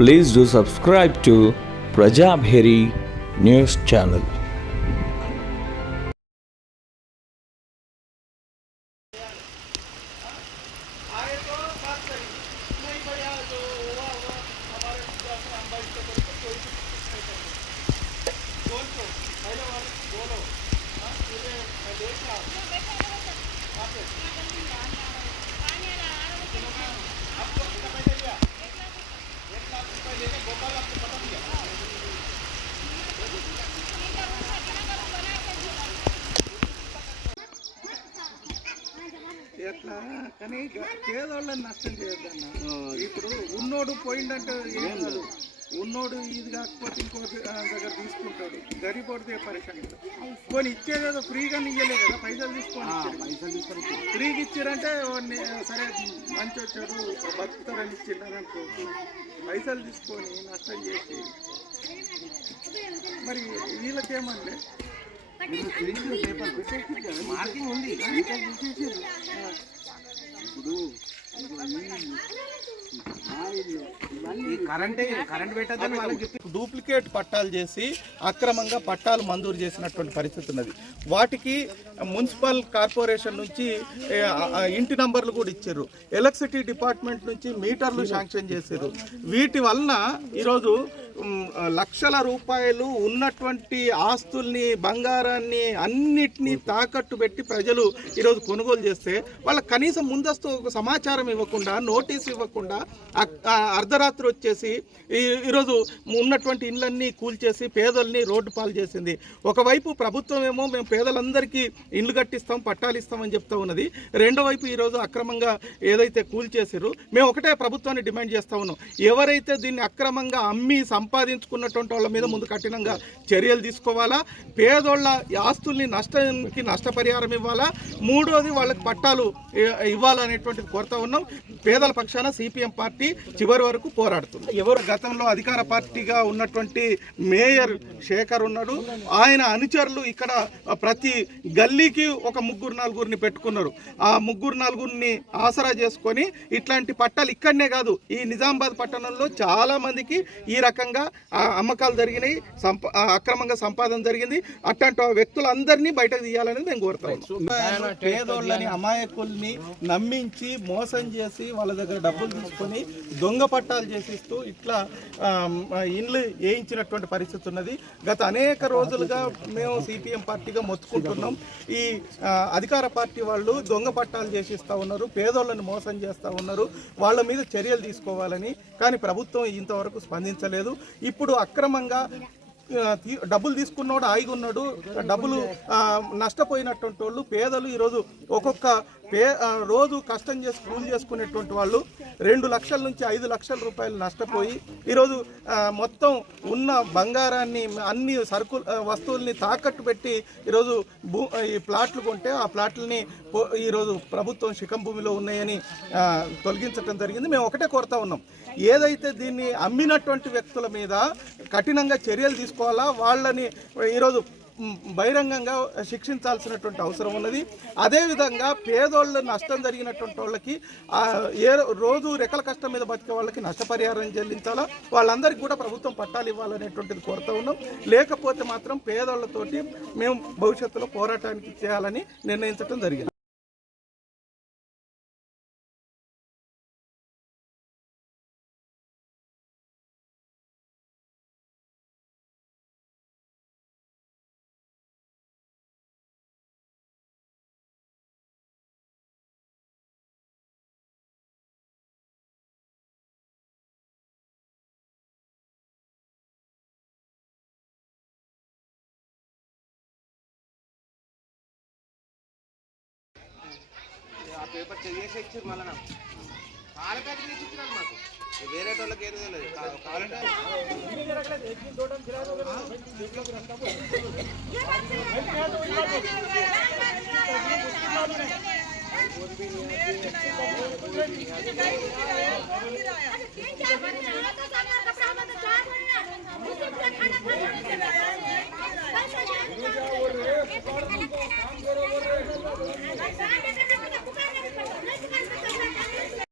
Please do subscribe to Prajabheri News Channel. ఎట్లా కానీ పేదోళ్ళని నష్టం చేయొద్దన్న. ఇప్పుడు ఉన్నోడు పోయిందంటే ఏం కాదు, ఉన్నోడు ఇది కాకపోతే ఇంకొక దగ్గర తీసుకుంటాడు, గరీబోడితే పరిశ్రమ కొన్ని ఇచ్చేదేదో ఫ్రీగా ఇయ్యలే కదా, పైసలు తీసుకొని ఫ్రీగా ఇచ్చారంటే సరే మంచి వచ్చాడు బతుకుతారని ఇచ్చిండని అనుకో, పైసలు తీసుకొని నష్టం చేసి మరి వీళ్ళకేమన్నా మార్కింగ్ ఉంది. ఇప్పుడు కరెంట్ పెట్టద్దని వాళ్ళకి చెప్పి డూప్లికేట్ పట్టాలు చేసి అక్రమంగా పట్టాలు మంజూరు చేసినటువంటి పరిస్థితి ఉన్నది. వాటికి మున్సిపల్ కార్పొరేషన్ నుంచి ఇంటి నంబర్లు కూడా ఇచ్చారు, ఎలక్ట్రిసిటీ డిపార్ట్మెంట్ నుంచి మీటర్లు శాంక్షన్ చేశారు. వీటి వలన ఈరోజు లక్షల రూపాయలు ఉన్నటువంటి ఆస్తుల్ని, బంగారాన్ని అన్నిటినీ తాకట్టు పెట్టి ప్రజలు ఈరోజు కొనుగోలు చేస్తే వాళ్ళకి కనీసం ముందస్తు సమాచారం ఇవ్వకుండా, నోటీస్ ఇవ్వకుండా అర్ధరాత్రి వచ్చేసి ఈరోజు ఉన్నటువంటి ఇళ్ళన్నీ కూల్చేసి పేదల్ని రోడ్డు పాలు చేసింది. ఒకవైపు ప్రభుత్వం ఏమో మేము పేదలందరికీ ఇండ్లు కట్టిస్తాం, పట్టాలు ఇస్తామని చెప్తా ఉన్నది. రెండో వైపు ఈరోజు అక్రమంగా ఏదైతే కూల్చేసారో మేము ఒకటే ప్రభుత్వాన్ని డిమాండ్ చేస్తా ఉన్నాం, ఎవరైతే దీన్ని అక్రమంగా అమ్మి సంపాదించుకున్నటువంటి వాళ్ళ మీద ముందు కఠినంగా చర్యలు తీసుకోవాలా, పేదోళ్ళ ఆస్తుల్ని నష్టానికి నష్టపరిహారం ఇవ్వాలా, మూడోది వాళ్ళకి పట్టాలు ఇవ్వాలనేటువంటిది కోరుతా ఉన్నాం. పేదల పక్షాన సిపిఎం పార్టీ చివరి వరకు పోరాడుతుంది. ఎవరు గతంలో అధికార పార్టీగా ఉన్నటువంటి మేయర్ శేఖర్ ఉన్నాడు, ఆయన అనుచరులు ఇక్కడ ప్రతి గల్లీకి ఒక ముగ్గురు నలుగురిని పెట్టుకున్నారు. ఆ ముగ్గురు నలుగురిని ఆసరా చేసుకొని ఇట్లాంటి పట్టాలు ఇక్కడనే కాదు, ఈ నిజామాబాద్ పట్టణంలో చాలా మందికి ఈ రకంగా అమ్మకాలు జరిగినాయి, అక్రమంగా సంపాదన జరిగింది. అట్లాంటి వ్యక్తులందరినీ బయటకు తీయాలని మేము కోరుతాం. పేదోళ్ళని, అమాయకుల్ని నమ్మించి మోసం చేసి వాళ్ళ దగ్గర డబ్బులు తీసుకొని దొంగ పట్టాలు చేసిస్తూ ఇట్లా ఇండ్లు వేయించినటువంటి పరిస్థితి ఉన్నది. గత అనేక రోజులుగా మేము సిపిఎం పార్టీగా మొత్తుకుంటున్నాం, ఈ అధికార పార్టీ వాళ్ళు దొంగ పట్టాలు చేసిస్తూ ఉన్నారు, పేదోళ్ళని మోసం చేస్తూ ఉన్నారు, వాళ్ళ మీద చర్యలు తీసుకోవాలని. కానీ ప్రభుత్వం ఇంతవరకు స్పందించలేదు. ఇప్పుడు అక్రమంగా డబ్బులు తీసుకున్నాడు, ఆగి ఉన్నాడు, డబ్బులు నష్టపోయినటువంటి వాళ్ళు పేదలు ఈరోజు ఒక్కొక్క రోజు కష్టం చేసి కూలి చేసుకునేటువంటి వాళ్ళు 2 లక్షల నుంచి 5 లక్షల రూపాయలు నష్టపోయి ఈరోజు మొత్తం ఉన్న బంగారాన్ని, అన్ని వస్తువుల్ని తాకట్టు పెట్టి ఈరోజు ఈ ప్లాట్లు కొంటే ఆ ప్లాట్లని ఈరోజు ప్రభుత్వం శిఖం భూమిలో ఉన్నాయని తొలగించడం జరిగింది. మేము ఒకటే కోరుతా ఉన్నాం, ఏదైతే దీన్ని అమ్మినటువంటి వ్యక్తుల మీద కఠినంగా చర్యలు తీసుకోవాలా, వాళ్ళని ఈరోజు బహిరంగంగా శిక్షించాల్సినటువంటి అవసరం ఉన్నది. అదేవిధంగా పేదోళ్ళు నష్టం జరిగినటువంటి వాళ్ళకి రోజు రెక్కల కష్టం మీద బతికే వాళ్ళకి నష్టపరిహారం చెల్లించాలా, వాళ్ళందరికీ కూడా ప్రభుత్వం పట్టాలు ఇవ్వాలనేటువంటిది కోరుతూ ఉన్నాం. లేకపోతే మాత్రం పేదోళ్ళతోటి మేము భవిష్యత్తులో పోరాటానికి చేయాలని నిర్ణయించడం జరిగింది. ఆ పేపర్ చేసి ఇచ్చారు, మళ్ళీ నాకు కాల ప్యాకెట్ చేసి ఇచ్చినారు మాకు, వేరే వాళ్ళకి ఏదో తెలియదు. కావాలంటే